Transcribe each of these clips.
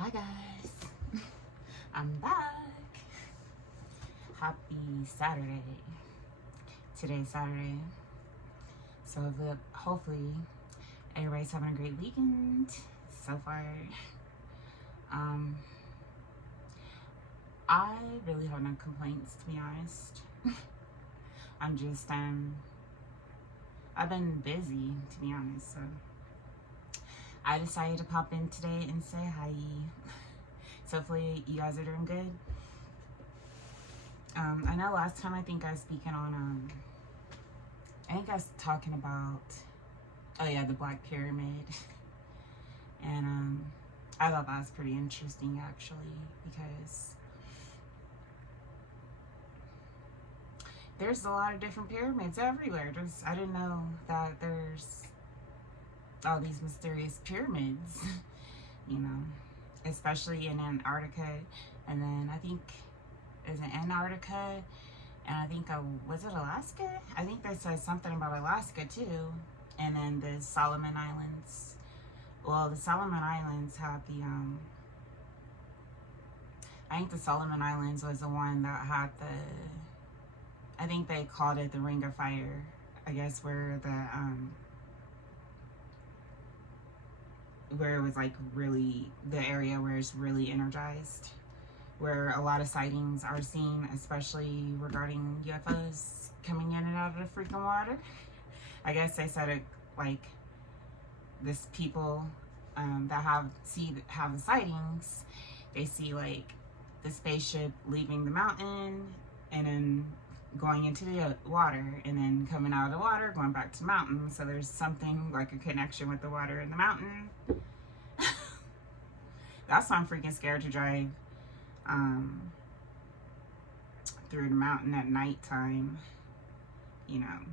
Hi guys, I'm back. Happy Saturday. Today's Saturday. So hopefully everybody's having a great weekend so far. I really have no complaints, to be honest. I'm just I've been busy, to be honest, so I decided to pop in today and say hi. So hopefully you guys are doing good. I know last time I think I was speaking on I think I was talking about the Black Pyramid. And I thought that was pretty interesting actually, because there's a lot of different pyramids everywhere. I didn't know that there's all these mysterious pyramids, you know, especially in Antarctica. And then I think is it Antarctica, and I think was it Alaska? I think they said something about Alaska too. And then the Solomon Islands. Well, the Solomon Islands have the I think the Solomon Islands was the one that had I think they called it the Ring of Fire, I guess, where it was like really the area where it's really energized, where a lot of sightings are seen, especially regarding UFOs coming in and out of the freaking water. I guess they said it like this people that have the sightings, they see like the spaceship leaving the mountain and then going into the water, and then coming out of the water, going back to the mountain. So there's something like a connection with the water and the mountain. That's why I'm freaking scared to drive through the mountain at nighttime. You know,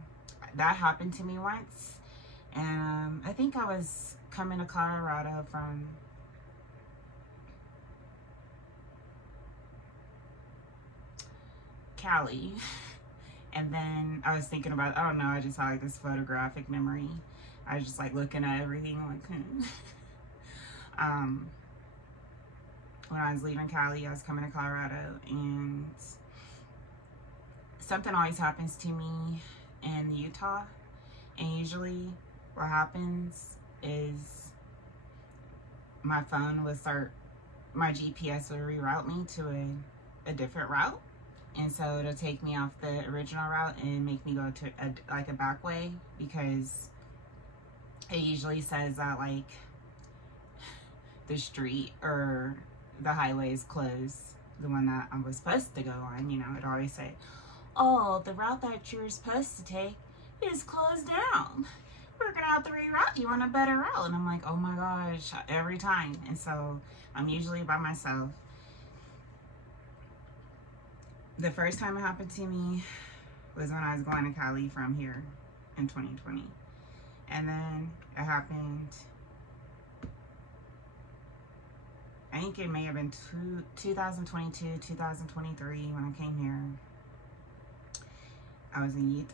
that happened to me once. And I think I was coming to Colorado from Cali. And then I was thinking about, I don't know, I just had like this photographic memory. I was just like looking at everything like, when I was leaving Cali, I was coming to Colorado, and something always happens to me in Utah. And usually what happens is my phone will my GPS will reroute me to a different route. And so it'll take me off the original route and make me go to a back way, because it usually says that like the street or the highway is closed, the one that I was supposed to go on. You know, it always say, oh, the route that you're supposed to take is closed down. We're gonna have to reroute you on a better route. And I'm like, oh my gosh, every time. And so I'm usually by myself. The first time it happened to me was when I was going to Cali from here in 2020. And then it happened, I think it may have been 2022, 2023 when I came here.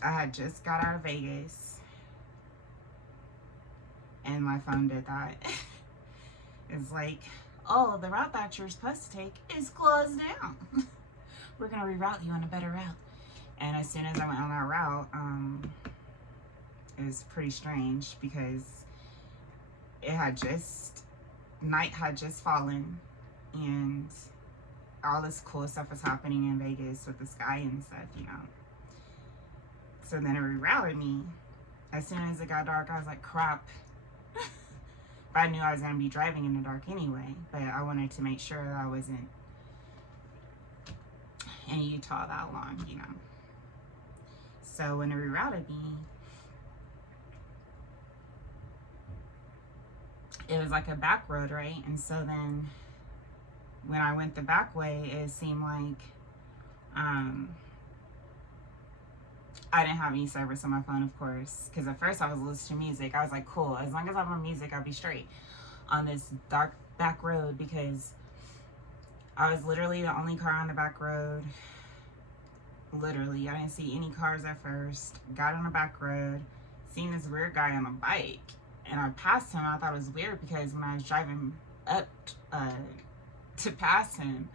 I had just got out of Vegas, and my phone did that. It's like, oh, the route that you're supposed to take is closed down. We're gonna reroute you on a better route. And as soon as I went on that route, it was pretty strange, because night had just fallen, and all this cool stuff was happening in Vegas with the sky and stuff, you know. So then it rerouted me. As soon as it got dark, I was like, crap. But I knew I was gonna be driving in the dark anyway, but I wanted to make sure that I wasn't in Utah that long, you know. So when it rerouted me, it was like a back road, right? And so then when I went the back way, it seemed like I didn't have any service on my phone, of course, because at first I was listening to music. I was like, cool, as long as I have my music, I'll be straight on this dark back road, because I was literally the only car on the back road. Literally, I didn't see any cars at first. Got on the back road, seen this weird guy on a bike, and I passed him. I thought it was weird because when I was driving up to pass him,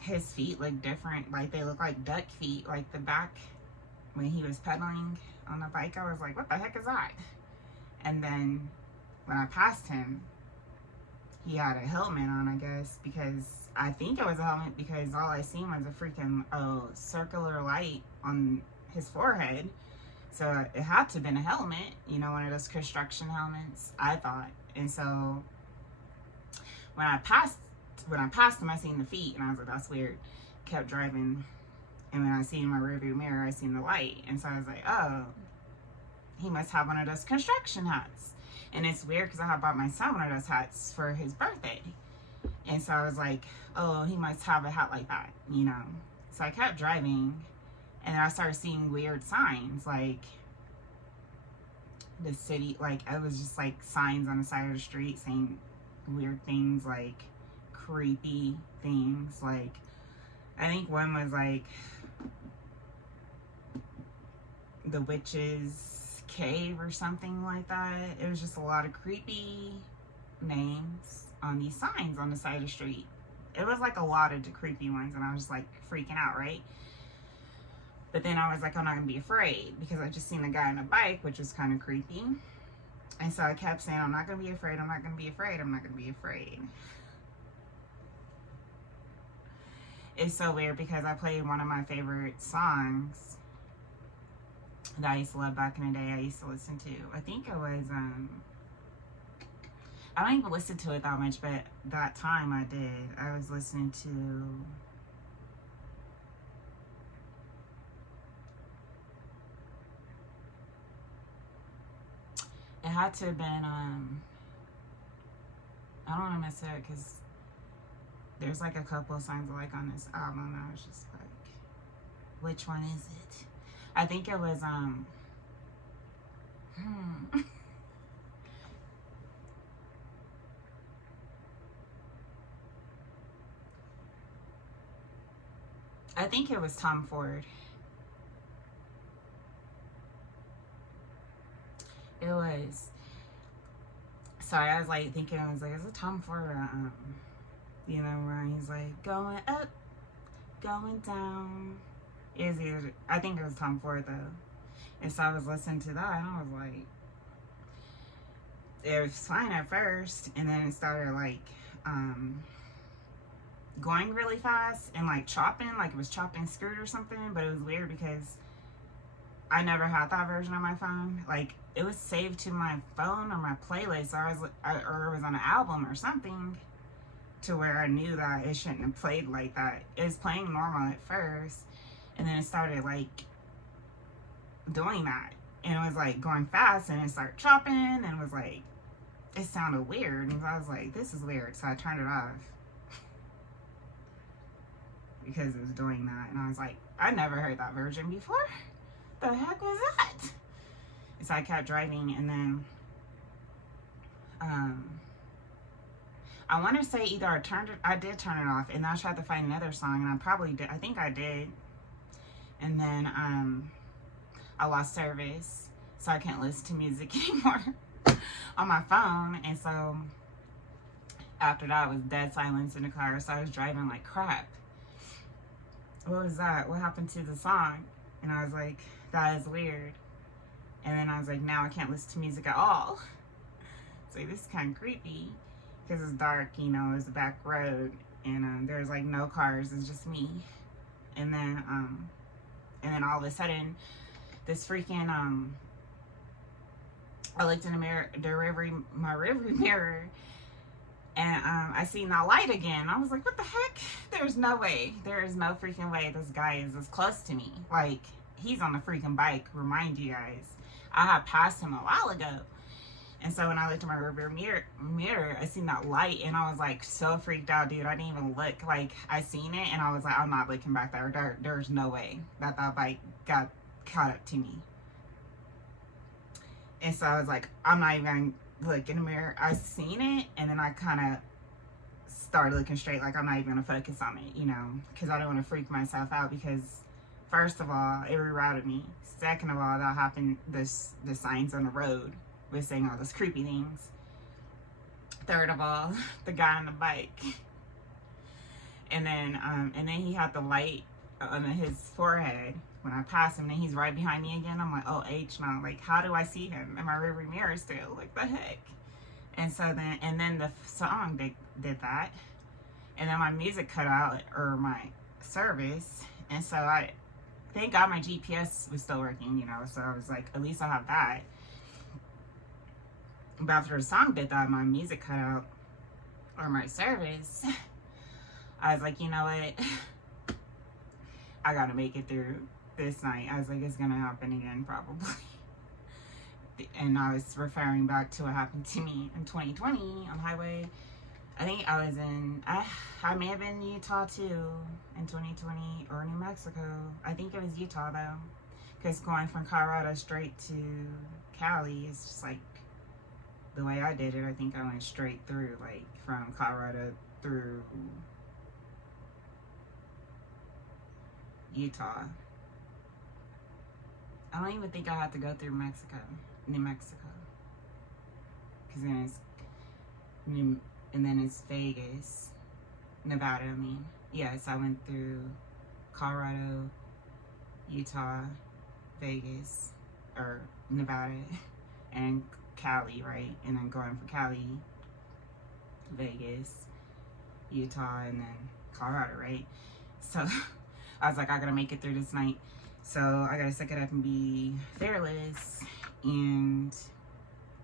his feet look different. Like, they look like duck feet. Like, the back, when he was pedaling on the bike, I was like, what the heck is that? And then when I passed him, he had a helmet on, I guess, because I think it was a helmet, because all I seen was a freaking circular light on his forehead. So it had to have been a helmet, you know, one of those construction helmets, I thought. And so when I passed him, I seen the feet, and I was like, that's weird. Kept driving, and when I seen my rearview mirror, I seen the light, and so I was like, oh, he must have one of those construction hats. And it's weird because I had bought my son one of those hats for his birthday, and so I was like, oh, he must have a hat like that, you know. So I kept driving, and then I started seeing weird signs, like the city, like it was just like signs on the side of the street saying weird things, like creepy things. Like, I think one was like the witch's cave or something like that. It was just a lot of creepy names on these signs on the side of the street. It was like a lot of the creepy ones, and I was just like freaking out, right? But then I was like, I'm not gonna be afraid, because I just seen a guy on a bike, which was kind of creepy. And so I kept saying, I'm not gonna be afraid, I'm not gonna be afraid, I'm not gonna be afraid. It's so weird because I played one of my favorite songs that I used to love back in the day. I used to listen to, I think it was, I don't even listen to it that much, but that time I did. I was listening to, it had to have been, I don't want to mess it up because there's like a couple of songs I like on this album. I was just like, which one is it? I think it was, I think it was Tom Ford. It was. Sorry, I was like thinking, I was like, is it Tom Ford? You know, where he's like, going up, going down. Is either, I think it was Tom Ford though. And so I was listening to that, and I was like, it was fine at first, and then it started like going really fast and like chopping, like it was chopping skirt or something. But it was weird because I never had that version on my phone. Like, it was saved to my phone or my playlist, or it was on an album or something, to where I knew that it shouldn't have played like that. It was playing normal at first, and then it started like doing that, and it was like going fast, and it started chopping, and it was like, it sounded weird, and I was like, this is weird. So I turned it off because it was doing that, and I was like, I never heard that version before. The heck was that? And so I kept driving, and then I want to say either I did turn it off, and then I tried to find another song, and I probably did. I think I did. And then I lost service, so I can't listen to music anymore on my phone. And so after that, it was dead silence in the car, so I was driving like crap. What was that? What happened to the song? And I was like, that is weird. And then I was like, now I can't listen to music at all. So this is kind of creepy because it's dark, you know, it's a back road, and there's like no cars, it's just me. And then all of a sudden, this freaking I looked in the mirror, my rearview mirror, and I seen that light again. I was like, what the heck? There's no way. There is no freaking way this guy is this close to me. Like, he's on the freaking bike, remind you guys. I had passed him a while ago. And so when I looked in my rearview mirror, I seen that light, and I was like so freaked out, dude. I didn't even look. Like, I seen it, and I was like, I'm not looking back there. There's no way that bike got caught up to me. And so I was like, I'm not even gonna look in the mirror. I seen it, and then I kind of started looking straight, like I'm not even gonna focus on it, you know, because I don't want to freak myself out. Because first of all, it rerouted me. Second of all, that happened. The signs on the road was saying all those creepy things. Third of all, the guy on the bike. And then he had the light on his forehead when I passed him, and he's right behind me again. I'm like, oh, H now. Like, how do I see him in my rearview mirror still? Like, the heck? And so then the song did that. And then my music cut out, or my service. And so thank God my GPS was still working, you know. So I was like, at least I'll have that. But after the song did that, my music cut out, or my service. I was like, you know what? I gotta make it through this night. I was like, it's gonna happen again, probably. And I was referring back to what happened to me in 2020 on the highway. I think I was I may have been in Utah too in 2020, or New Mexico. I think it was Utah though. Because going from Colorado straight to Cali is just like the way I did it. I think I went straight through, like from Colorado through Utah. I don't even think I had to go through New Mexico. Because then it's Vegas, Nevada, I mean. Yes, I went through Colorado, Utah, Vegas, or Nevada, and Cali, right? And then going from Cali, Vegas, Utah, and then Colorado, right? So I was like, I gotta make it through this night. So I gotta suck it up and be fearless. And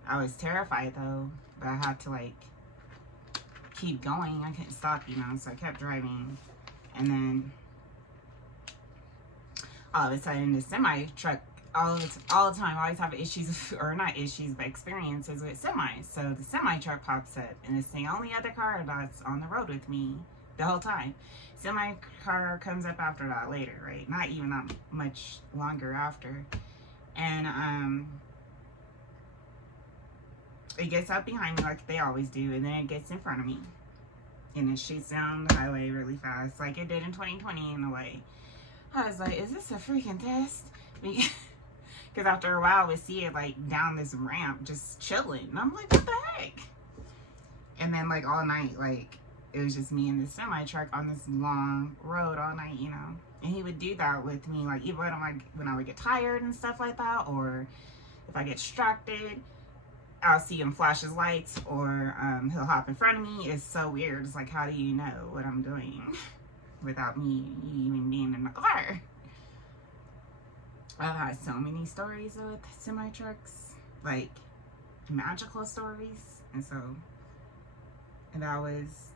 I was terrified though, but I had to like keep going. I couldn't stop, you know, so I kept driving. And then all of a sudden the semi truck, all the time, I always have issues, or not issues, but experiences with semis. So the semi truck pops up, and it's the only other car that's on the road with me the whole time. Semi car comes up after that later, right? Not even that much longer after. And it gets up behind me like they always do, and then it gets in front of me. And it shoots down the highway really fast, like it did in 2020 in a way. I was like, is this a freaking test? Because after a while, we see it like down this ramp, just chilling. And I'm like, what the heck? And then like all night, like it was just me and this semi truck on this long road all night, you know. And he would do that with me, like even when I would get tired and stuff like that, or if I get distracted, I'll see him flash his lights, or he'll hop in front of me. It's so weird. It's like, how do you know what I'm doing without me even being in the car? I've had so many stories with semi trucks, like magical stories, and that was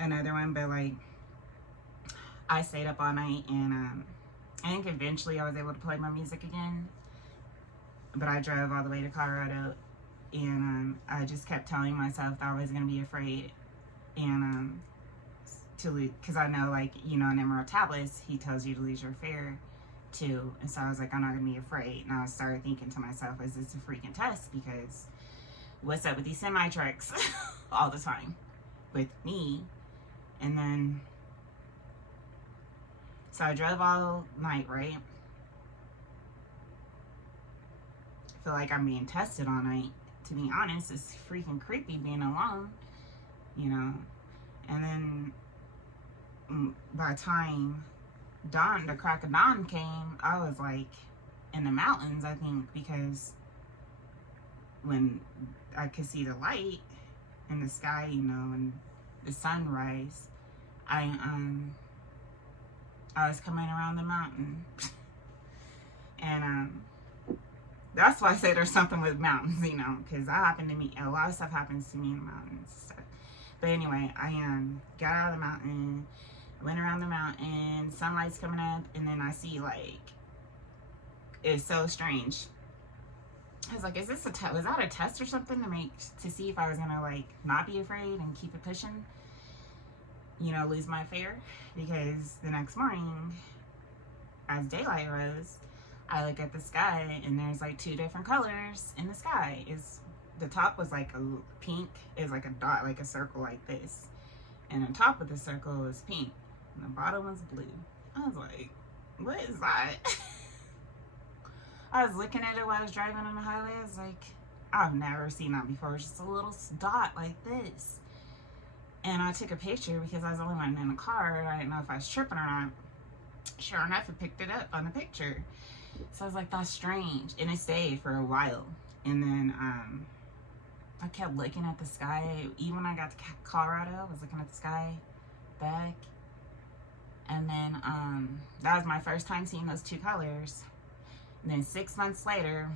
another one. But like, I stayed up all night, and I think eventually I was able to play my music again. But I drove all the way to Colorado, and I just kept telling myself that I was gonna be afraid, and because I know, like, you know, in Emerald Tablets, he tells you to lose your fear too. And so I was like, I'm not gonna be afraid. And I started thinking to myself, is this a freaking test? Because what's up with these semi trucks all the time with me? And then so I drove all night, right? I feel like I'm being tested all night. To be honest, it's freaking creepy being alone, you know. And then by the time the crack of dawn came, I was like in the mountains, I think, because when I could see the light in the sky, you know, and the sunrise, I was coming around the mountain. And that's why I say there's something with mountains, you know, because that happened to me. A lot of stuff happens to me in the mountains. So. But anyway, I got out of the mountain, went around the mountain, sunlight's coming up, and then I see, like, it's so strange. I was like, is this was that a test or something to see if I was gonna, like, not be afraid and keep it pushing, you know, lose my fear? Because the next morning, as daylight rose, I look at the sky, and there's like two different colors in the sky. The top was like a pink, is like a dot, like a circle like this, and on top of the circle is pink, and the bottom was blue. I was like, what is that? I was looking at it while I was driving on the highway. I was like, I've never seen that before. It's just a little dot like this. And I took a picture because I was only one in the car. I didn't know if I was tripping or not. Sure enough, it picked it up on the picture. So I was like, that's strange. And it stayed for a while. And then I kept looking at the sky. Even when I got to Colorado, I was looking at the sky back. And then that was my first time seeing those two colors. And then 6 months later,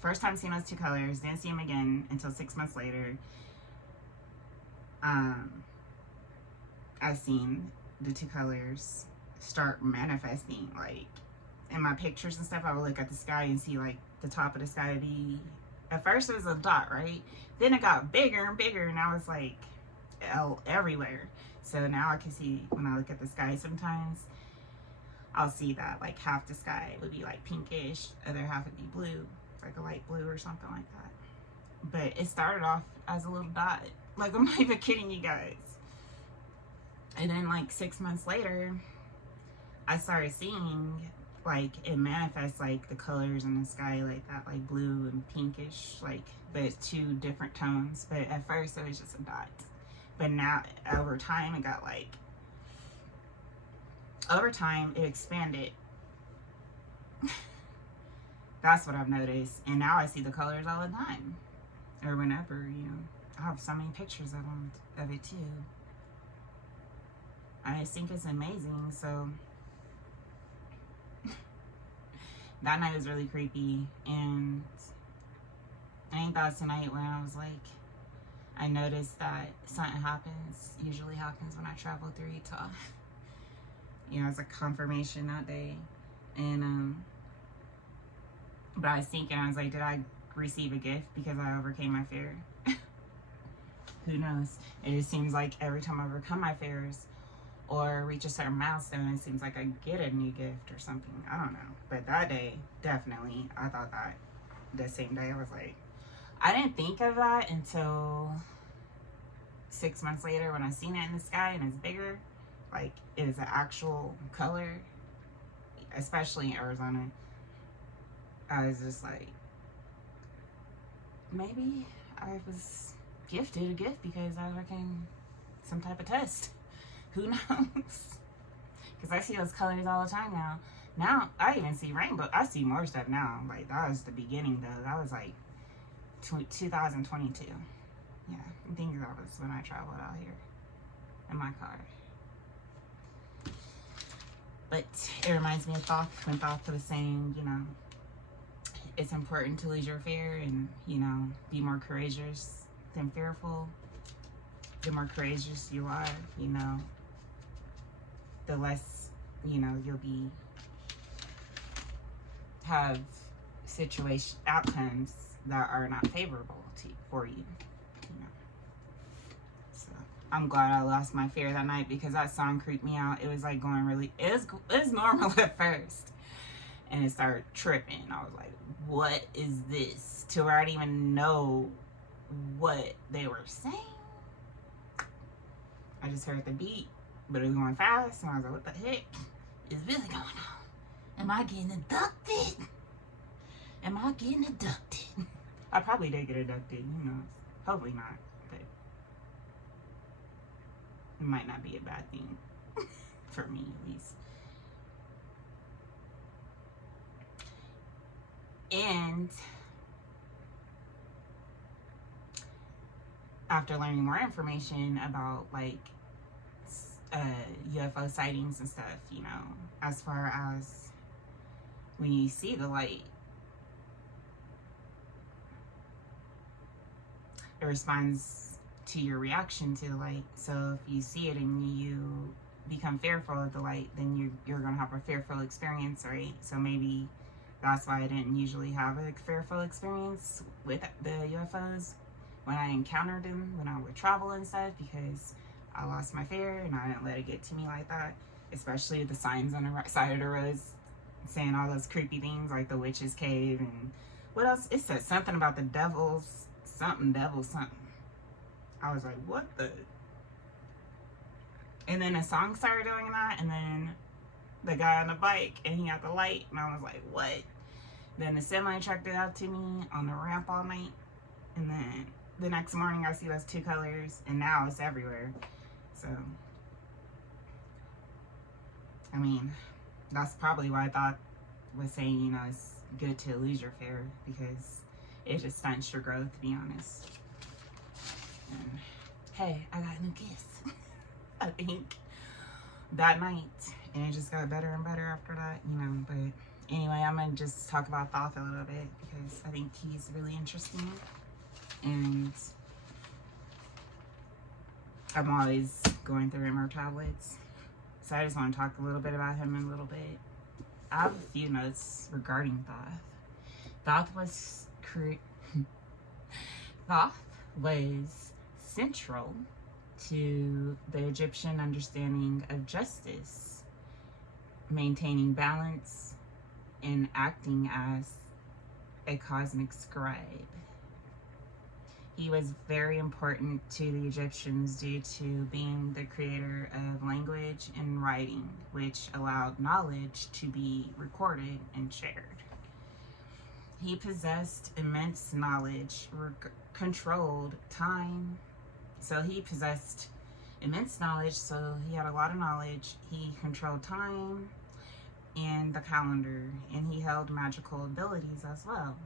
first time seeing those two colors, didn't see them again until 6 months later. I seen the two colors start manifesting. Like in my pictures and stuff, I would look at the sky and see like the top of the sky be, at first it was a dot, right? Then it got bigger and bigger, and I was like everywhere. So now I can see, when I look at the sky sometimes, I'll see that like half the sky would be like pinkish, other half would be blue, like a light blue or something like that. But it started off as a little dot. Like, I'm not even kidding you guys. And then like 6 months later, I started seeing like it manifests like the colors in the sky like that, like blue and pinkish, like, but it's two different tones. But at first it was just a dot. But now over time it got like, over time it expanded. That's what I've noticed. And now I see the colors all the time. Or whenever, you know. I have so many pictures of it too. I just think it's amazing. So that night was really creepy. And I think that was tonight when I was like, I noticed that something usually happens when I travel through Utah. You know, it's a confirmation that day. And but I was thinking, I was like, did I receive a gift because I overcame my fear? Who knows? It just seems like every time I overcome my fears or reach a certain milestone, it seems like I get a new gift or something. I don't know. But that day, definitely, I thought that the same day. I was like, I didn't think of that until 6 months later when I seen it in the sky and it's bigger. Like, it is an actual color, especially in Arizona. I was just like, maybe I was gifted a gift because I overcame some type of test. Who knows? Because I see those colors all the time now. Now, I even see rainbow. I see more stuff now. Like, that was the beginning, though. That was, like, 2022. Yeah, I think that was when I traveled out here in my car. But it reminds me of Thoth, when Thoth was saying, you know, it's important to lose your fear and, you know, be more courageous than fearful. The more courageous you are, you know, the less, you know, you'll have outcomes that are not favorable for you, you know. So I'm glad I lost my fear that night because that song creeped me out. It was like going really, it was normal at first, and it started tripping. I was like, what is this? To where I didn't even know what they were saying. I just heard the beat, but it was going fast, and I was like, what the heck is really going on? Am I getting abducted? Am I getting abducted? I probably did get abducted, who knows? Hopefully not, but it might not be a bad thing. For me, at least. And after learning more information about like UFO sightings and stuff, you know, as far as when you see the light, it responds to your reaction to the light. So if you see it and you become fearful of the light, then you're gonna have a fearful experience, right? So maybe that's why I didn't usually have a fearful experience with the UFOs when I encountered them, when I would travel and stuff, because I lost my fear and I didn't let it get to me like that. Especially the signs on the side of the roads saying all those creepy things like the witch's cave and what else? It said something about the devil's something. I was like, what the? And then a song started doing that, and then the guy on the bike and he had the light, and I was like, what? Then the semi trucked it out to me on the ramp all night. And then the next morning I see those two colors, and now it's everywhere. So, I mean, that's probably why I thought was saying, you know, it's good to lose your fear, because it just stunts your growth, to be honest. And hey, I got a new kiss. I think that night, and it just got better and better after that, you know. But anyway, I'm gonna just talk about Thoth a little bit, because I think he's really interesting, and I'm always going through Emmer tablets, so I just want to talk a little bit about him in a little bit. I have a few notes regarding Thoth. Thoth was central to the Egyptian understanding of justice, maintaining balance, and acting as a cosmic scribe. He was very important to the Egyptians due to being the creator of language and writing, which allowed knowledge to be recorded and shared. He possessed immense knowledge, controlled time. So he possessed immense knowledge, so he had a lot of knowledge. He controlled time and the calendar, and he held magical abilities as well.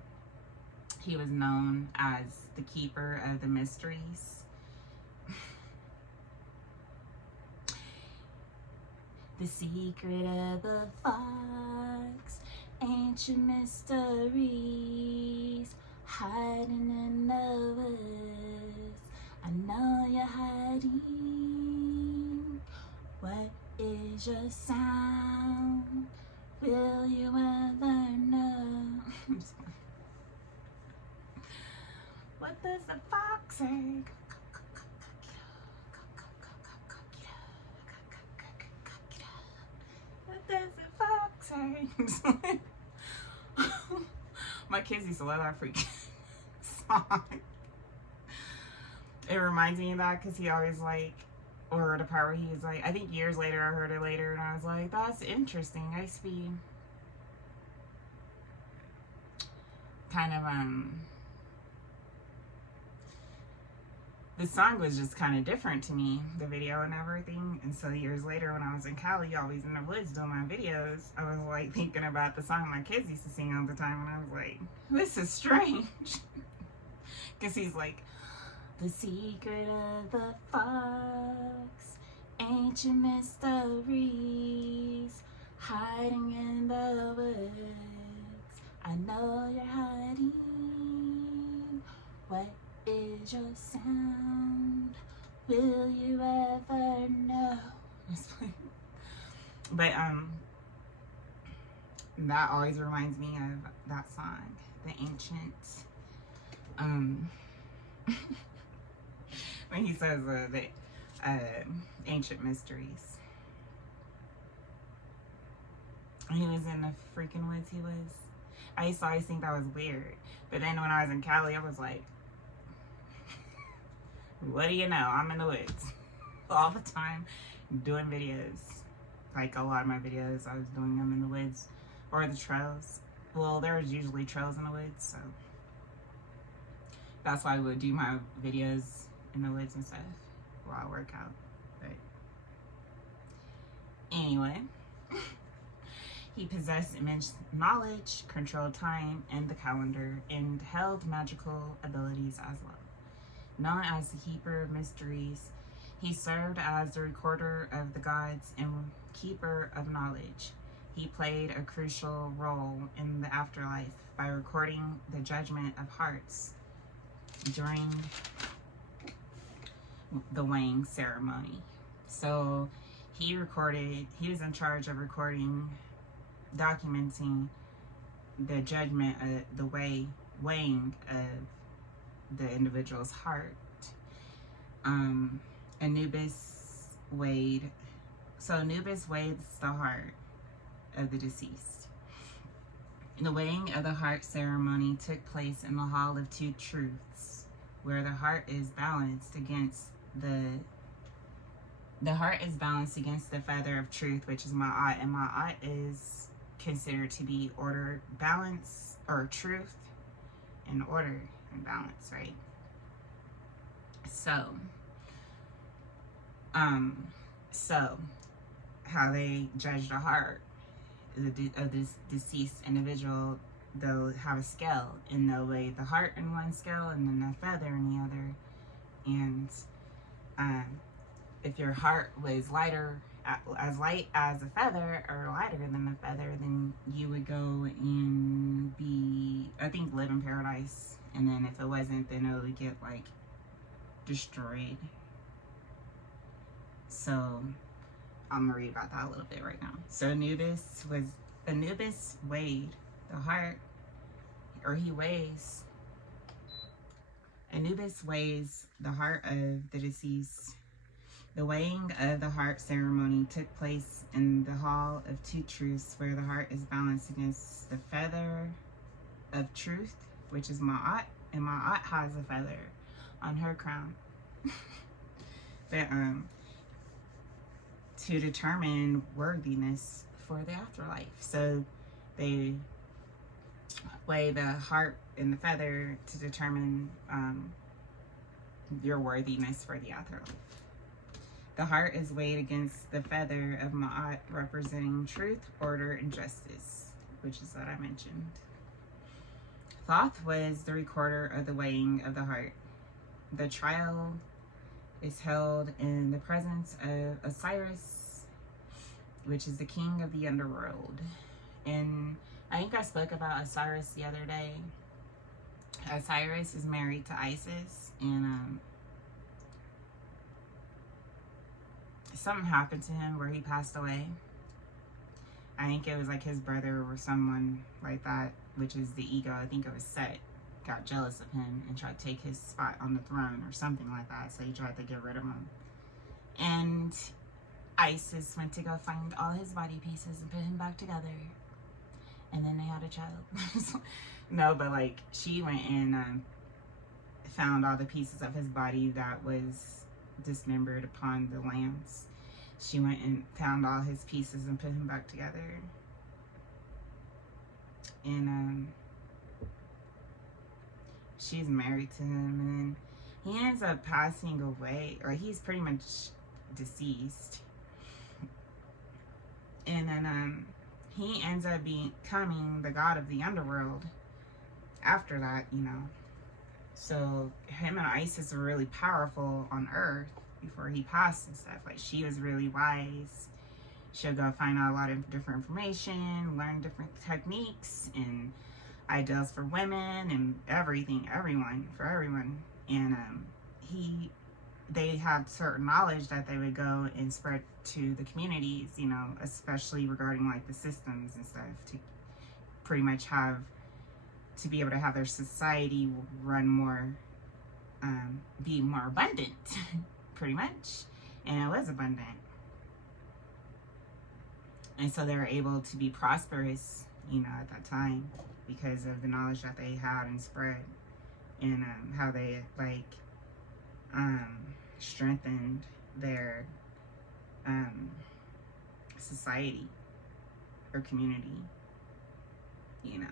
He was known as the keeper of the mysteries. The secret of the fox, ancient mysteries, hiding in the woods. I know you're hiding. What is your sound? Will you ever know? What does the fox say? What does the fox say? My kids used to love that freaking song. It reminds me of that because he always like, or the part where he was like, I think years later, I heard it later, and I was like, that's interesting. I see. Kind of, the song was just kind of different to me, the video and everything. And so years later, when I was in Cali, always in the woods doing my videos, I was like thinking about the song my kids used to sing all the time, and I was like, this is strange. Because he's like, the secret of the fox, ancient mysteries, hiding in the woods. I know you're hiding. What is your sound? Will you ever know? But that always reminds me of that song, the ancient when he says the ancient mysteries. He was in the freaking woods. I used to always think that was weird, but then when I was in Cali, I was like, what do you know? I'm in the woods all the time doing videos. Like a lot of my videos, I was doing them in the woods or the trails. Well, there was usually trails in the woods, so that's why I would do my videos in the woods and stuff while I work out. But anyway, he possessed immense knowledge, controlled time and the calendar, and held magical abilities as well. Known as the Keeper of Mysteries, he served as the recorder of the gods and keeper of knowledge. He played a crucial role in the afterlife by recording the judgment of hearts during the weighing ceremony. So he was in charge of recording, documenting the judgment, the weighing of the individual's heart. Anubis weighed the heart of the deceased. The weighing of the heart ceremony took place in the Hall of Two Truths, where the heart is balanced against the feather of truth, which is Ma'at, and Ma'at is considered to be order, balance, or truth and order and balance, right? So, so how they judge the heart of this deceased individual, they'll have a scale, and they'll weigh the heart in one scale and then the feather in the other. And if your heart was as light as a feather, or lighter than a feather, then you would go and be, I think, live in paradise. And then if it wasn't, then it would get like destroyed. So I'm gonna read about that a little bit right now. So Anubis weighed the heart, or Anubis weighs the heart of the deceased. The weighing of the heart ceremony took place in the Hall of Two Truths, where the heart is balanced against the feather of truth, which is Ma'at, and Ma'at has a feather on her crown. But to determine worthiness for the afterlife. So they weigh the heart and the feather to determine your worthiness for the afterlife. The heart is weighed against the feather of Ma'at, representing truth, order, and justice, which is what I mentioned. Thoth was the recorder of the weighing of the heart. The trial is held in the presence of Osiris, which is the king of the underworld. And I think I spoke about Osiris the other day. Osiris is married to Isis, and something happened to him where he passed away. I think it was like his brother or someone like that, which is the ego. I think it was Set, got jealous of him and tried to take his spot on the throne or something like that. So he tried to get rid of him. And Isis went to go find all his body pieces and put him back together. And then they had a child. No, but like she went and found all the pieces of his body that was dismembered upon the lambs. She went and found all his pieces and put him back together. And she's married to him, and he ends up passing away, or he's pretty much deceased. And then he ends up becoming the god of the underworld after that, you know. So him and Isis were really powerful on Earth before he passed and stuff. Like, she was really wise. She'll go find out a lot of different information, learn different techniques and ideals for women and everything, for everyone. And they had certain knowledge that they would go and spread to the communities, you know, especially regarding like the systems and stuff, to pretty much to be able to have their society run more, be more abundant, pretty much. And it was abundant. And so they were able to be prosperous, you know, at that time because of the knowledge that they had and spread, and how they like strengthened their society or community, you know.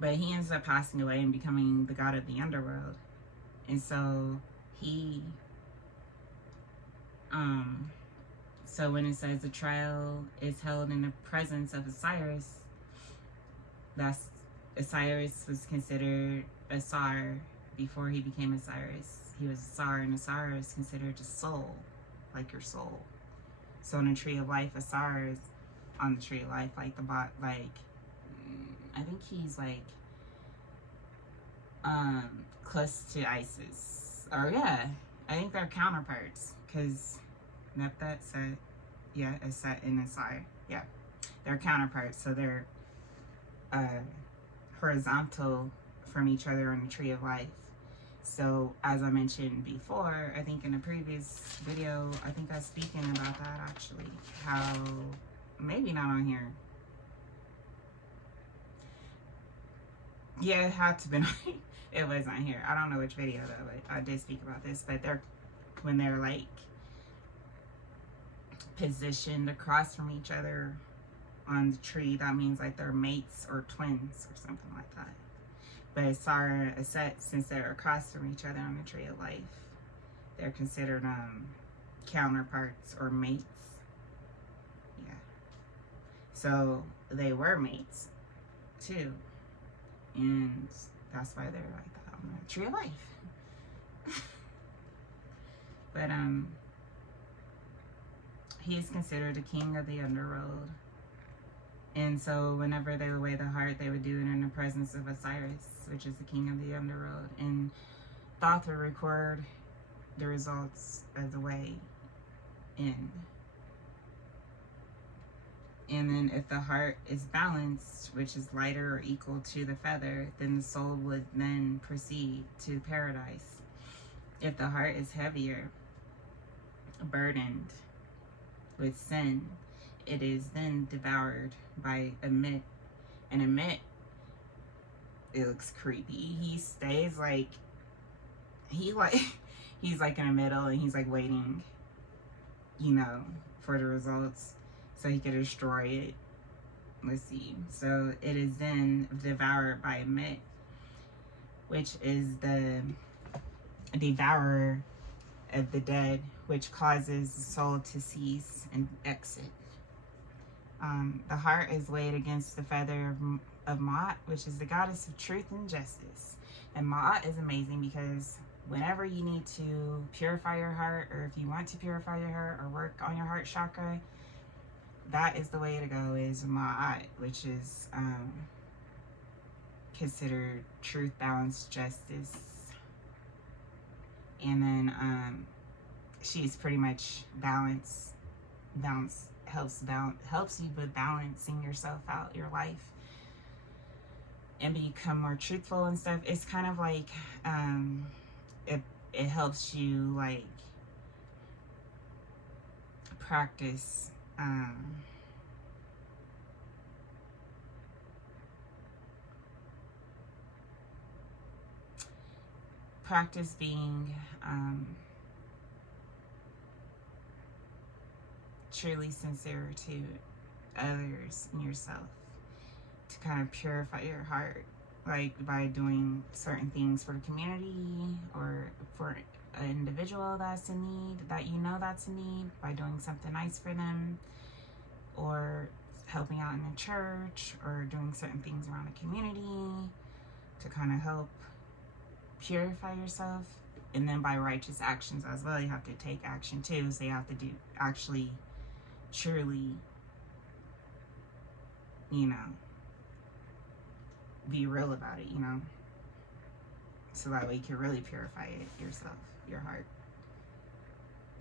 But he ends up passing away and becoming the god of the underworld. And so so when it says the trial is held in the presence of Osiris, Osiris was considered Asar before he became Osiris. He was Asar, and Asar is considered the soul, like your soul. So in the tree of life, Asar is on the tree of life, like I think he's like close to Isis, or yeah, I think they're counterparts, because Nepthat, Set, yeah, is Set in Asar, yeah, they're counterparts, so they're horizontal from each other on the tree of life. So as I mentioned before, I think in a previous video, I think I was speaking about that actually, how maybe not on here. Yeah, it had to be on here. It was on here. I don't know which video though, but I did speak about this. But when they're like positioned across from each other on the tree, that means like they're mates or twins or something like that. But Sarah and Set, since they're across from each other on the tree of life, they're considered counterparts or mates. Yeah. So they were mates too. And that's why they're like that on the tree of life. But he is considered a king of the underworld. And so whenever they would weigh the heart, they would do it in the presence of Osiris, which is the king of the underworld. And Thoth would record the results of the weigh in. And then if the heart is balanced, which is lighter or equal to the feather, then the soul would then proceed to paradise. If the heart is heavier, burdened with sin, it is then devoured by Ammit. And Ammit, it looks creepy. He stays like, he's like in the middle, and he's like waiting, you know, for the results so he could destroy it. Let's see. So it is then devoured by Ammit, which is the devourer of the dead, which causes the soul to cease and exit. The heart is laid against the feather of Ma'at, which is the goddess of truth and justice. And Ma'at is amazing because whenever you need to purify your heart, or if you want to purify your heart or work on your heart chakra, that is the way to go, is Ma'at, which is considered truth, balance, justice. And then she's pretty much balance helps you with balancing yourself out, your life, and become more truthful and stuff. It's kind of like it helps you like practice practice being truly sincere to others and yourself, to kind of purify your heart, like by doing certain things for the community or for an individual that's in need, that you know that's in need, by doing something nice for them, or helping out in a church, or doing certain things around the community to kind of help purify yourself. And then by righteous actions as well, you have to take action too. So you have to do actually truly, you know, be real about it, you know, so that way you can really purify it yourself, your heart.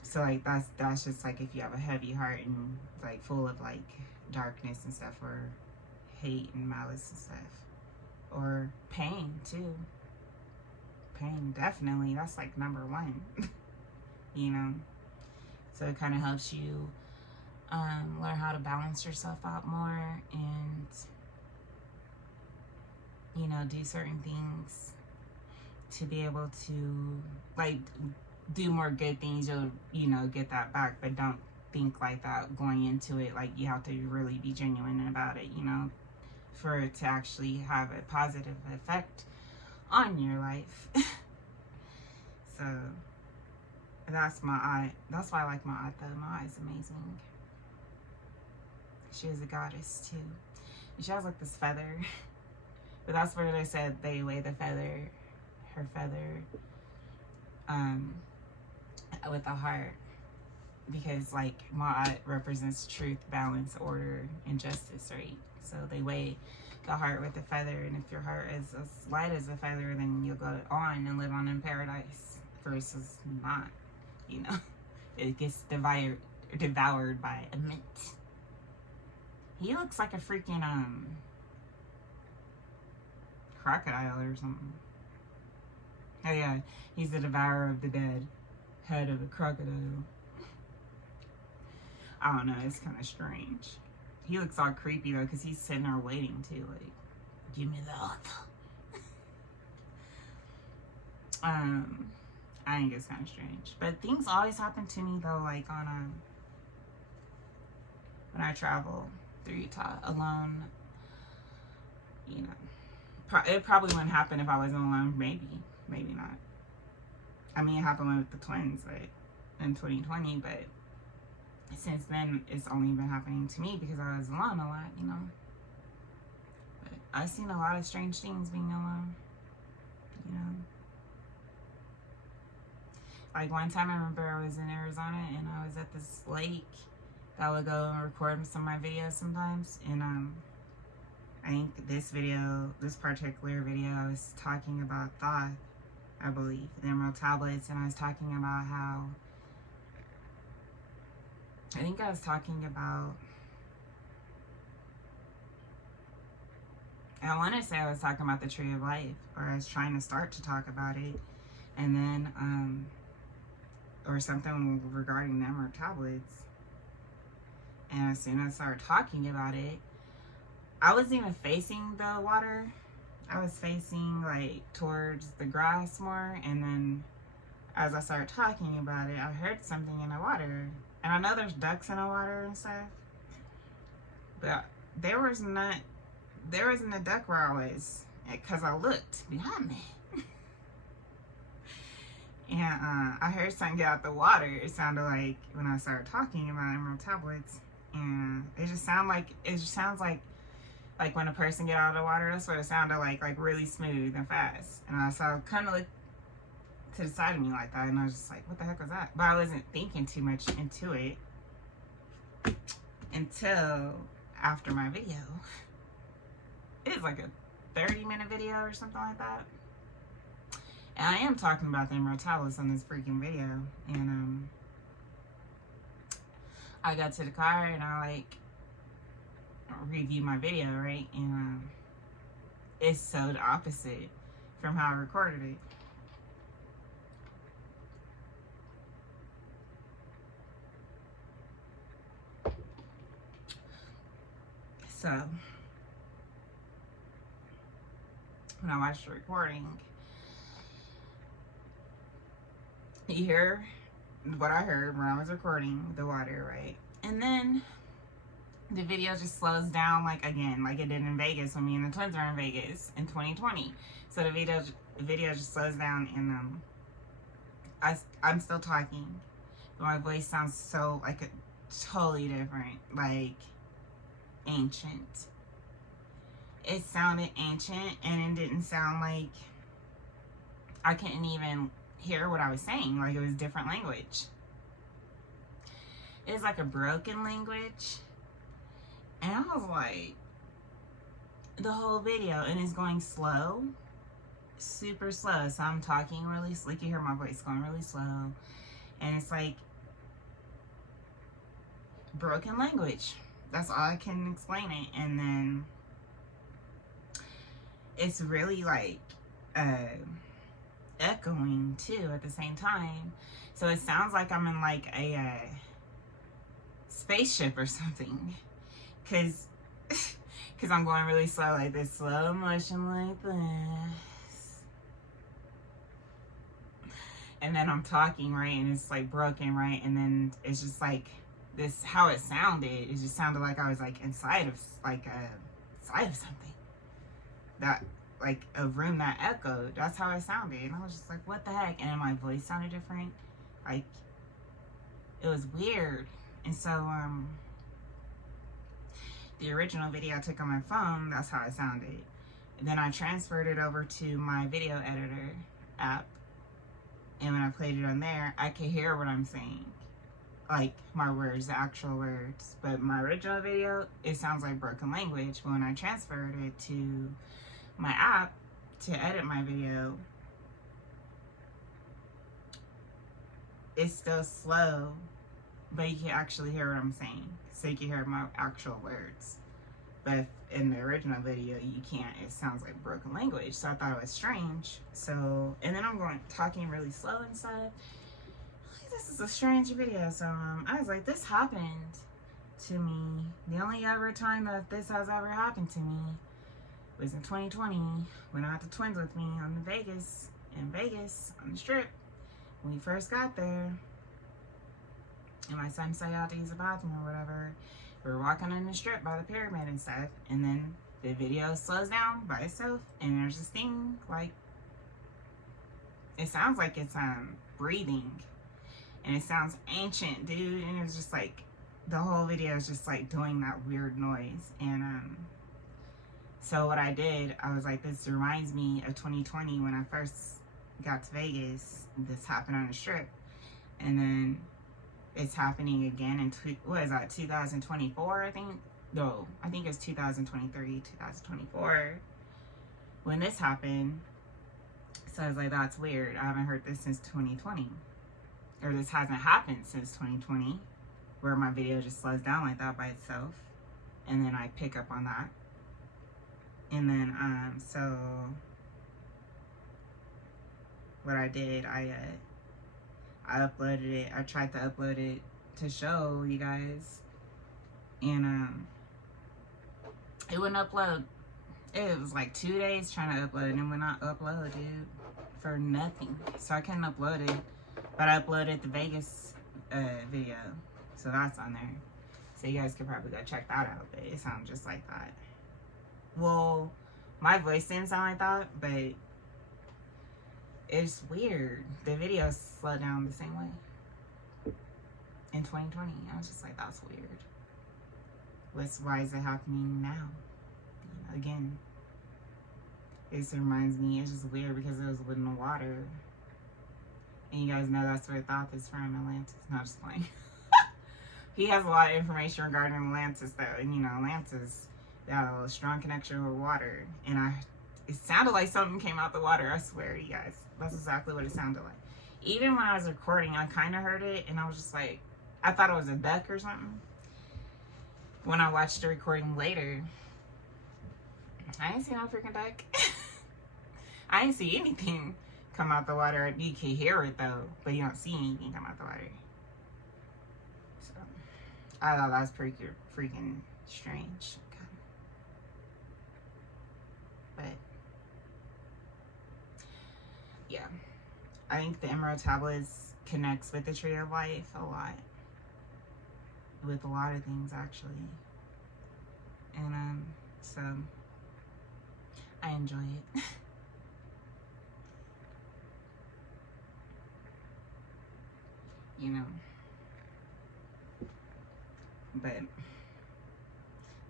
So like that's just like if you have a heavy heart and like full of like darkness and stuff, or hate and malice and stuff, or pain too. Pain, definitely, that's like number one. You know, so it kind of helps you learn how to balance yourself out more, and you know, do certain things to be able to like do more good things. You'll, you know, get that back, but don't think like that going into it. Like, you have to really be genuine about it, you know, for it to actually have a positive effect on your life. So that's Ma'at. That's why I like Ma'at though. Ma'at is amazing. She is a goddess too. And she has like this feather. But that's where they said they weigh the feather, her feather, with the heart. Because like Ma'at represents truth, balance, order, and justice, right? So they weigh the heart with the feather, and if your heart is as light as a feather, then you'll go on and live on in paradise, versus not, you know. It gets devoured by Ammit. He looks like a freaking crocodile or something. Oh yeah, he's the devourer of the dead, head of a crocodile. I don't know, it's kind of strange. He looks all creepy though, because he's sitting there waiting too, like, give me that. I think it's kind of strange. But things always happen to me though, like on when I travel, through Utah alone. You know, it probably wouldn't happen if I wasn't alone. Maybe not. I mean, it happened with the twins, like in 2020, but since then, it's only been happening to me because I was alone a lot, you know. But I've seen a lot of strange things being alone, you know. Like one time I remember I was in Arizona and I was at this lake that I would go and record some of my videos sometimes. And I think this particular video, I was talking about Thoth, I believe, the Emerald Tablets, and I was talking about how, I think I was talking about, I want to say I was talking about the Tree of Life, or I was trying to start to talk about it, and then, or something regarding the Emerald Tablets, and as soon as I started talking about it, I wasn't even facing the water. I was facing like towards the grass more, and then as I started talking about it, I heard something in the water. And I know there's ducks in the water and stuff, but there wasn't a duck where I was, because I looked behind me. And I heard something get out the water. It sounded like when I started talking about Emerald Tablets, and it just sounds like when a person get out of the water. That's what it sounded like really smooth and fast. And so I kind of looked to the side of me like that, and I was just like, what the heck was that? But I wasn't thinking too much into it until after my video. It was like a 30-minute video or something like that. And I am talking about the Emerald Tablets on this freaking video. And I got to the car and I review my video, right? And it's so the opposite from how I recorded it. So when I watched the recording, you hear what I heard when I was recording the water, right? And then the video just slows down like it did in Vegas when me and the twins were in Vegas in 2020. So the video just slows down, and I'm still talking, but my voice sounds so totally different, like ancient. It sounded ancient, and it didn't sound like I couldn't even hear what I was saying. Like it was different language. It was like a broken language. And I was like, the whole video, and it's going slow, super slow. So I'm talking really slow. You hear my voice going really slow. And it's like broken language. That's all I can explain it. And then it's really echoing too at the same time. So it sounds like I'm in like a spaceship or something. Cause I'm going really slow, like this, slow motion like this. And then I'm talking, right, and it's like broken, right? And then it's just like this, how it sounded, it just sounded like I was like inside of something. That, like a room that echoed. That's how it sounded. And I was just like, what the heck? And then my voice sounded different. Like, it was weird. And so, the original video I took on my phone, that's how it sounded. And then I transferred it over to my video editor app. And when I played it on there, I could hear what I'm saying. Like my words, the actual words. But my original video, it sounds like broken language. But when I transferred it to my app to edit my video, it's still slow, but you can actually hear what I'm saying. So you can hear my actual words. But in the original video, you can't. It sounds like broken language. So I thought it was strange. So, and then I'm talking really slow and stuff. This is a strange video. So I was like, this happened to me. The only ever time that this has ever happened to me was in 2020 when I had the twins with me in Vegas on the Strip. When we first got there, and my son said I had to use the bathroom or whatever, we're walking on the strip by the pyramid and stuff, and then the video slows down by itself, and there's this thing, like, it sounds like it's breathing, and it sounds ancient, dude, and it's just like, the whole video is just like doing that weird noise. And so what I did, I was like, this reminds me of 2020 when I first got to Vegas. This happened on the strip, and then it's happening again in what is that, 2024, I think? No, I think it's 2023, 2024 when this happened. So I was like, that's weird. I haven't heard this since 2020, or this hasn't happened since 2020, where my video just slows down like that by itself, and then I pick up on that. And then so what I did, I uploaded it. I tried to upload it to show you guys, and it wouldn't upload. It was like 2 days trying to upload, and it would not upload, dude, for nothing. So I couldn't upload it, but I uploaded the Vegas video, so that's on there. So you guys could probably go check that out, but it sounds just like that. Well, my voice didn't sound like that, but it's weird. The video slowed down the same way in 2020. I was just like, that's weird. Why is it happening now? You know, again, this reminds me, it's just weird because it was in the water. And you guys know that's where Thoth is from, Atlantis. Not just playing. He has a lot of information regarding Atlantis, though. And, you know, Atlantis, they have a strong connection with water. And it sounded like something came out the water, I swear to you guys. That's exactly what it sounded like. Even when I was recording, I kind of heard it, and I was just like, I thought it was a duck or something. When I watched the recording later, I didn't see no freaking duck. I didn't see anything come out the water. You can hear it, though, but you don't see anything come out the water. So, I thought that was pretty freaking strange. But yeah, I think the Emerald Tablets connects with the Tree of Life a lot, with a lot of things actually, and so I enjoy it. You know, but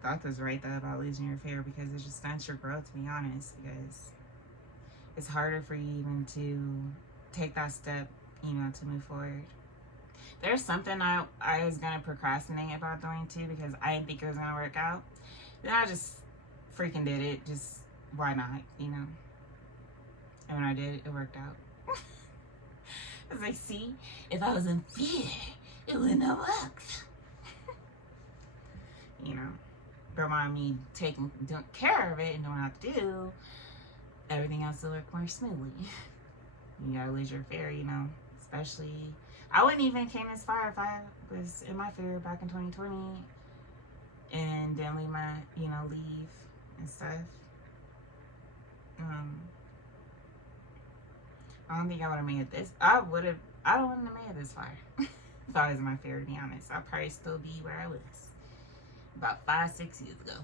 Thoth was right though about losing your fear, because it just stunts your growth, to be honest, because it's harder for you even to take that step, you know, to move forward. There's something I was gonna procrastinate about doing too, because I didn't think it was gonna work out. Then I just freaking did it. Just why not, you know? And when I did, it worked out. I was like, see, if I was in fear, it wouldn't have worked. You know, but by me taking care of it and knowing how to do, everything else will work more smoothly. You gotta lose your fear, you know, especially, I wouldn't even came this far if I was in my fear back in 2020 and then leave and stuff. I don't think I would have made it this. I wouldn't have made it this far if I was in my fear, to be honest. I'd probably still be where I was about 5-6 years ago.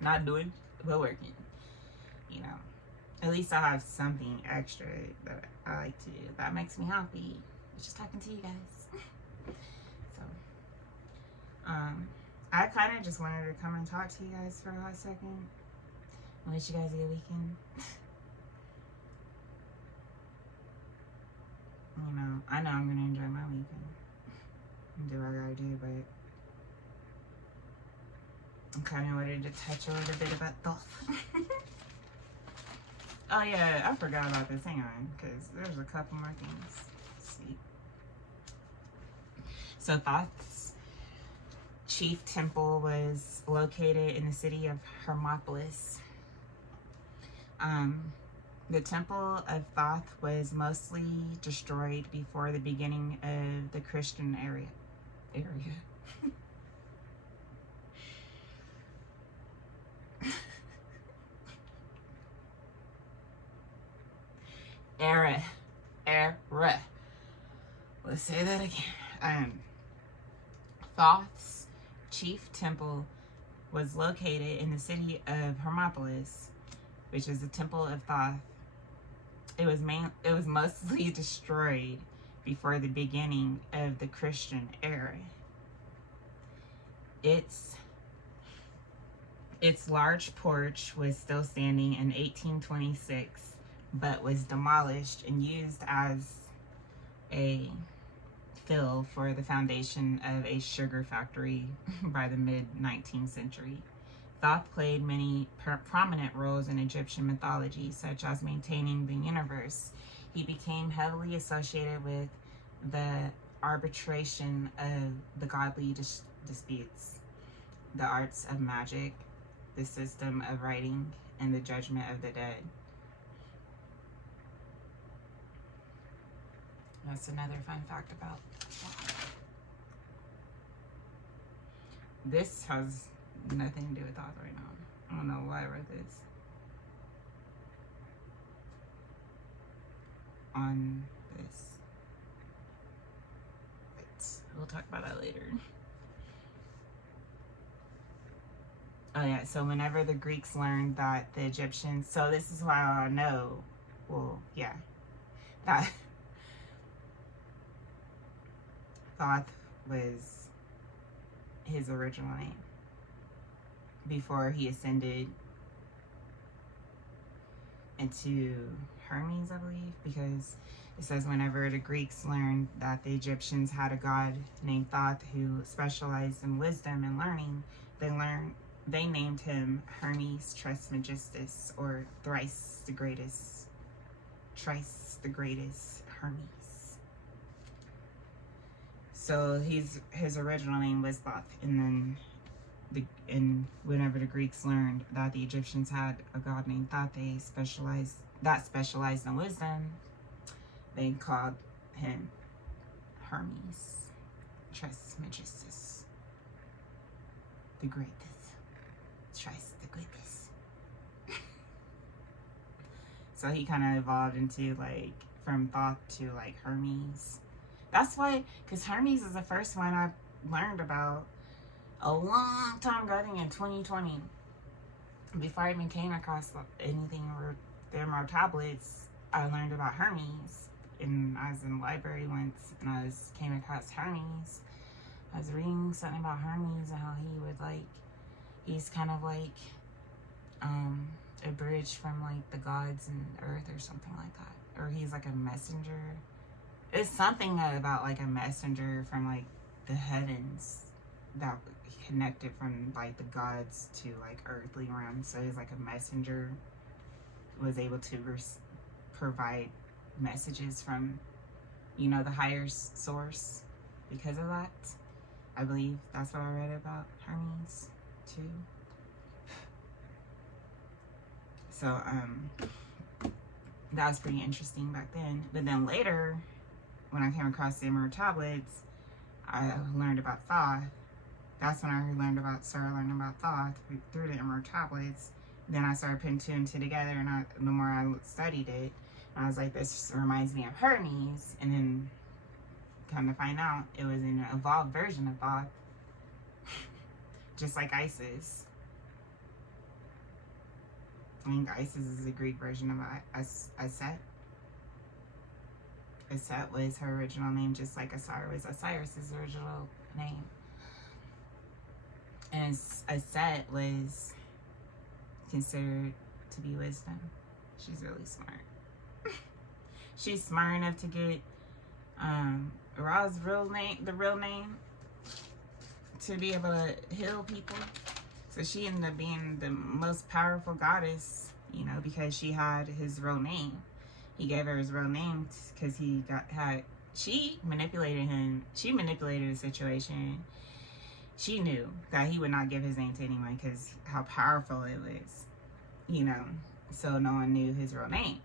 Not doing, but working. You know, at least I have something extra that I like to do that makes me happy. Just talking to you guys. So, I kind of just wanted to come and talk to you guys for a hot second. I wish you guys a good weekend. You know, I know I'm gonna enjoy my weekend and do what I gotta do, but I'm kind of ready to touch a little bit about Thoth. Oh yeah, I forgot about this. Hang on, because there's a couple more things. Let's see. So Thoth's chief temple was located in the city of Hermopolis. The temple of Thoth was mostly destroyed before the beginning of the Christian era. Let's say that again. Thoth's chief temple was located in the city of Hermopolis, which is the temple of Thoth. It was mostly destroyed before the beginning of the Christian era. Its large porch was still standing in 1826, but was demolished and used as a fill for the foundation of a sugar factory by the mid-19th century. Thoth played many prominent roles in Egyptian mythology, such as maintaining the universe. He became heavily associated with the arbitration of the godly disputes, the arts of magic, the system of writing, and the judgment of the dead. That's another fun fact about Thoth. This has nothing to do with Thoth right now. I don't know why I wrote this on this. But we'll talk about that later. Oh yeah, so whenever the Greeks learned that the Egyptians, so this is why I know, well, yeah, that Thoth was his original name before he ascended into Hermes, I believe, because it says whenever the Greeks learned that the Egyptians had a god named Thoth who specialized in wisdom and learning, they named him Hermes Trismegistus, or thrice the greatest Hermes. So his original name was Thoth, and then whenever the Greeks learned that the Egyptians had a god named Thoth, they specialized in wisdom, they called him Hermes Trismegistus, the greatest. The greatest. So he kind of evolved into from Thoth to Hermes. That's why, because Hermes is the first one I learned about a long time ago, I think in 2020. Before I even came across anything or their more tablets, I learned about Hermes. And I was in the library once and I came across Hermes. I was reading something about Hermes and how he would he's kind of a bridge from the gods and earth or something like that. Or he's a messenger. It's something about a messenger from the heavens that connected from the gods to earthly realms. So he's a messenger, was able to provide messages from the higher source because of that. I believe that's what I read about Hermes too. So that was pretty interesting back then. But then later, when I came across the Emerald Tablets, I learned about Thoth. That's when I started learning about Thoth through the Emerald Tablets. Then I started putting two and two together, and the more I studied it, I was like, this reminds me of Hermes. And then come to find out, it was an evolved version of Thoth, just like Isis. I think Isis is a Greek version of Aset. Aset was her original name, just like Osiris was Osiris's original name. And Aset was considered to be wisdom. She's really smart. She's smart enough to get Ra's the real name, to be able to heal people. So she ended up being the most powerful goddess, because she had his real name. He gave her his real name because she manipulated him. She manipulated the situation. She knew that he would not give his name to anyone because how powerful it was, so no one knew his real name.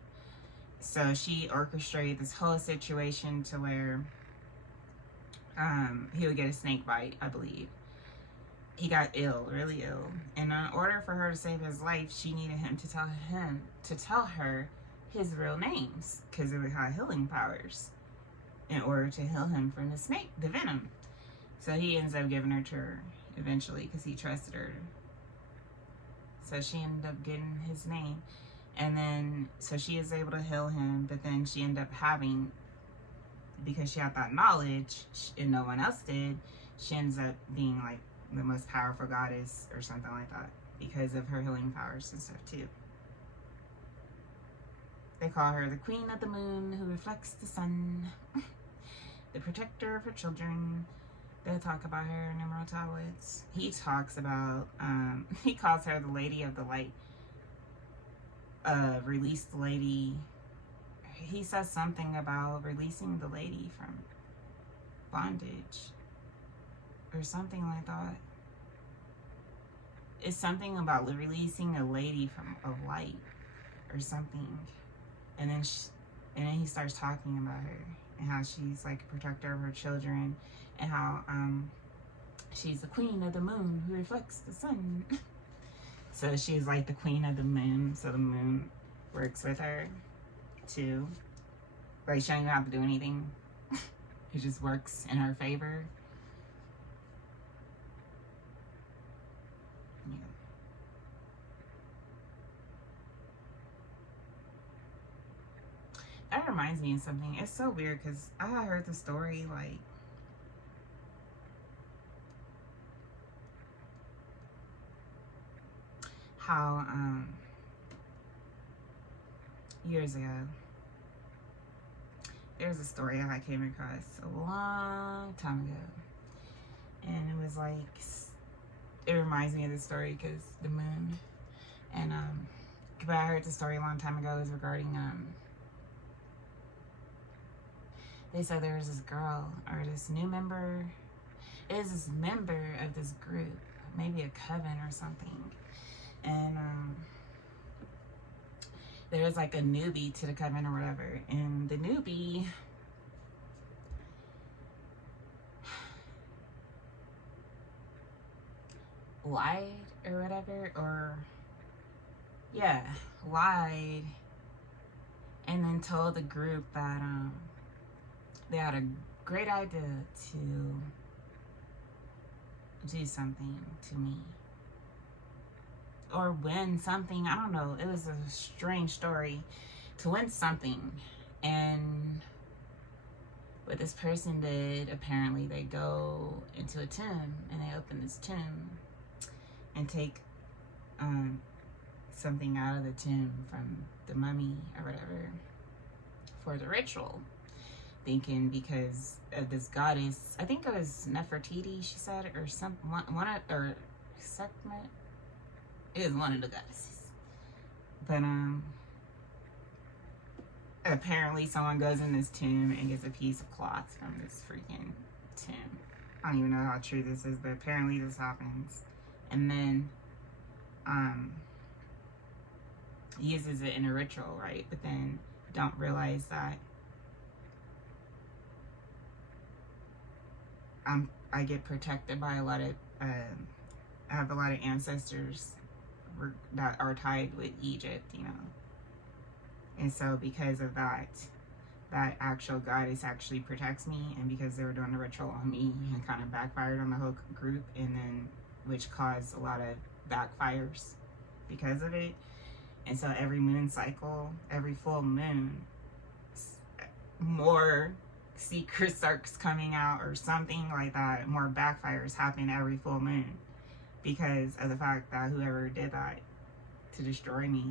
So she orchestrated this whole situation to where he would get a snake bite, I believe. He got ill, really ill. And in order for her to save his life, she needed him to tell her his real names, because it would have healing powers in order to heal him from the snake, the venom. So he ends up giving her to her eventually because he trusted her. So she ended up getting his name. And then, so she is able to heal him, but then she ended up having, because she had that knowledge and no one else did, she ends up being like the most powerful goddess or something like that because of her healing powers and stuff too. They call her the Queen of the Moon who reflects the sun, the protector of her children. They talk about her in numerous tablets. He talks about, he calls her the Lady of the Light. Release the lady. He says something about releasing the lady from bondage or something like that. It's something about releasing a lady from of light or something. And then he starts talking about her and how she's like a protector of her children and how she's the Queen of the Moon who reflects the sun. So she's like the Queen of the Moon, so the moon works with her too. Like she don't even have to do anything. It just works in her favor. Yeah. That reminds me of something. It's so weird because I had heard the story like how years ago there's a story I came across a long time ago, and it was like, it reminds me of the story because the moon, and but I heard the story a long time ago. It was regarding they said there was this girl or this new member. It is this member of this group, maybe a coven or something. And there was like a newbie to the coven or whatever. And the newbie lied or whatever. Or, yeah, lied. And then told the group that they had a great idea to do something to me. Or win something. I don't know. It was a strange story. To win something. And what this person did, apparently they go into a tomb and they open this tomb and take something out of the tomb from the mummy or whatever for the ritual. Thinking because of this goddess, I think it was Nefertiti, she said, or or Sekhmet. It was one of the goddesses. But apparently someone goes in this tomb and gets a piece of cloth from this freaking tomb. I don't even know how true this is, but apparently this happens. And then uses it in a ritual, right? But then don't realize that I get protected by a lot of I have a lot of ancestors that are tied with Egypt, you know. And so because of that, that actual goddess actually protects me, and because they were doing the ritual on me, and kind of backfired on the whole group, and then which caused a lot of backfires because of it. And so every moon cycle, every full moon, more secret starts coming out or something like that. More backfires happen every full moon because of the fact that whoever did that to destroy me,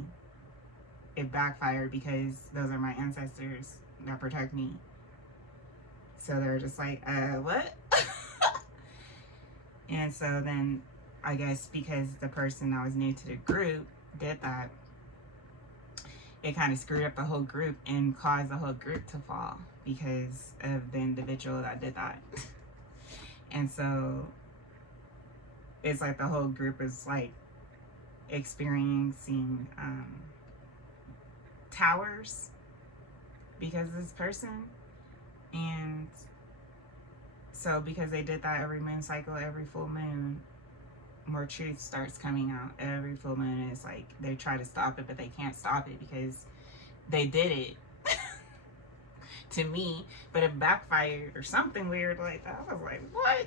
it backfired because those are my ancestors that protect me. So they're just like, what? And so then I guess because the person that was new to the group did that, it kind of screwed up the whole group and caused the whole group to fall because of the individual that did that. And so it's like the whole group is like experiencing towers because of this person. And so because they did that every moon cycle, every full moon, more truth starts coming out. Every full moon is like they try to stop it, but they can't stop it because they did it to me, but it backfired or something weird like that. I was like, what?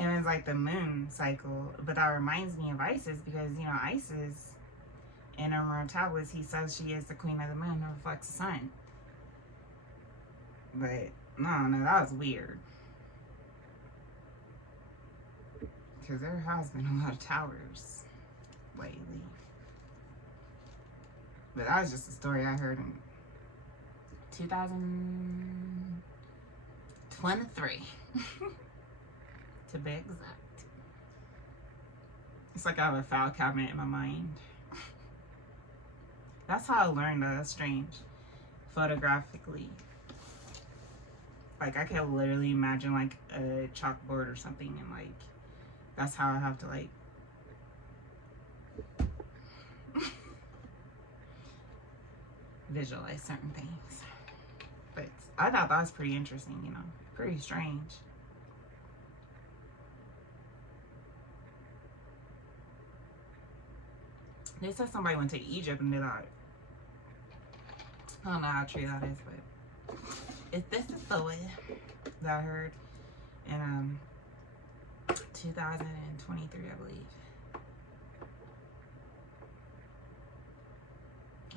And it's like the moon cycle. But that reminds me of Isis because, you know, Isis, in her tablets, he says she is the queen of the moon who reflects the sun. But, no, that was weird. Because there has been a lot of towers lately. But that was just a story I heard in 2023. To be exact. It's like I have a file cabinet in my mind. That's how I learned that. That's strange. Photographically. Like I can literally imagine like a chalkboard or something, and like that's how I have to like visualize certain things. But I thought that was pretty interesting, you know, pretty strange. They said somebody went to Egypt and did that. I don't know how true that is, but this is the way that I heard in 2023, I believe.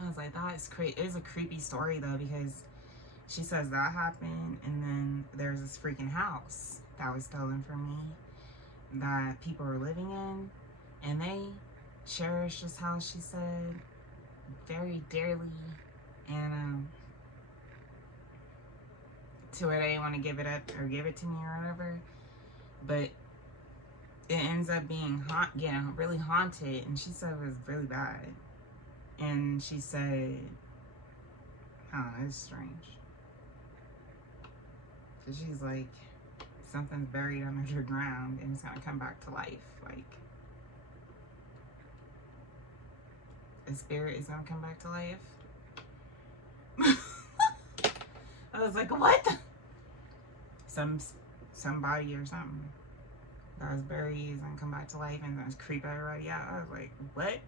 I was like, that is crazy. It was a creepy story though, because she says that happened, and then there's this freaking house that was stolen from me that people were living in, and they cherished this house, she said, very dearly, and to where they didn't want to give it up or give it to me or whatever. But it ends up being getting really haunted, and she said it was really bad. And she said, I don't know, it's strange. So she's like, something's buried under the ground and it's gonna come back to life. Like, a spirit is gonna come back to life. I was like, what? Somebody or something that was buried is gonna come back to life and gonna creep everybody out. I was like, what?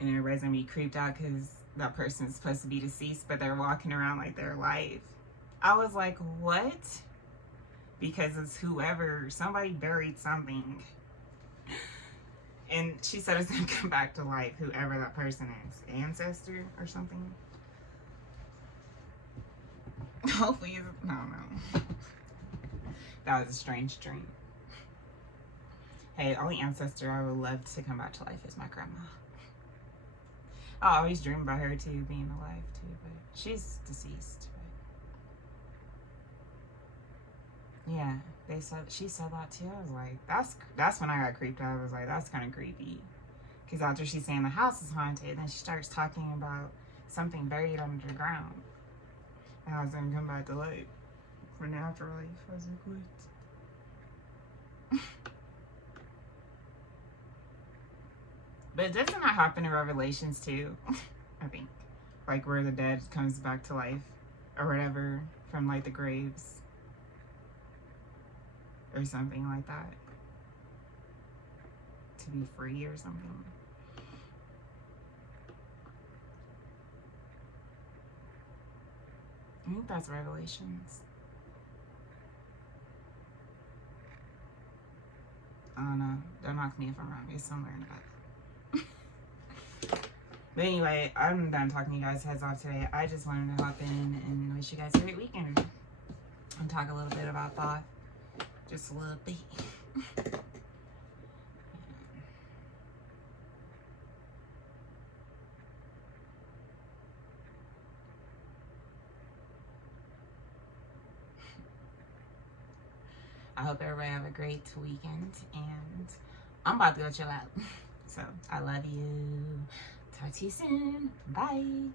And everybody's gonna be creeped out because that person's supposed to be deceased, but they're walking around like they're alive. I was like, what? Because it's whoever, somebody buried something. And she said it's gonna come back to life, whoever that person is. Ancestor or something. Hopefully, I don't know. That was a strange dream. Hey, the only ancestor I would love to come back to life is my grandma. I always dream about her too, being alive too, but she's deceased. But yeah, she said that too. I was like, that's when I got creeped out. I was like, that's kind of creepy, because after she's saying the house is haunted, then she starts talking about something buried under the ground. And I was gonna come back to life for an afterlife. I was like, what? But doesn't that happen in Revelations too? I think. Like where the dead comes back to life or whatever from like the graves. Or something like that. To be free or something. I think that's Revelations. I don't know. Don't knock me if I'm wrong. It's somewhere in the Bible. But anyway, I'm done talking you guys' heads off today. I just wanted to hop in and wish you guys a great weekend. And talk a little bit about that. Just a little bit. I hope everybody have a great weekend. And I'm about to go chill out. So, I love you. Talk to you soon. Bye.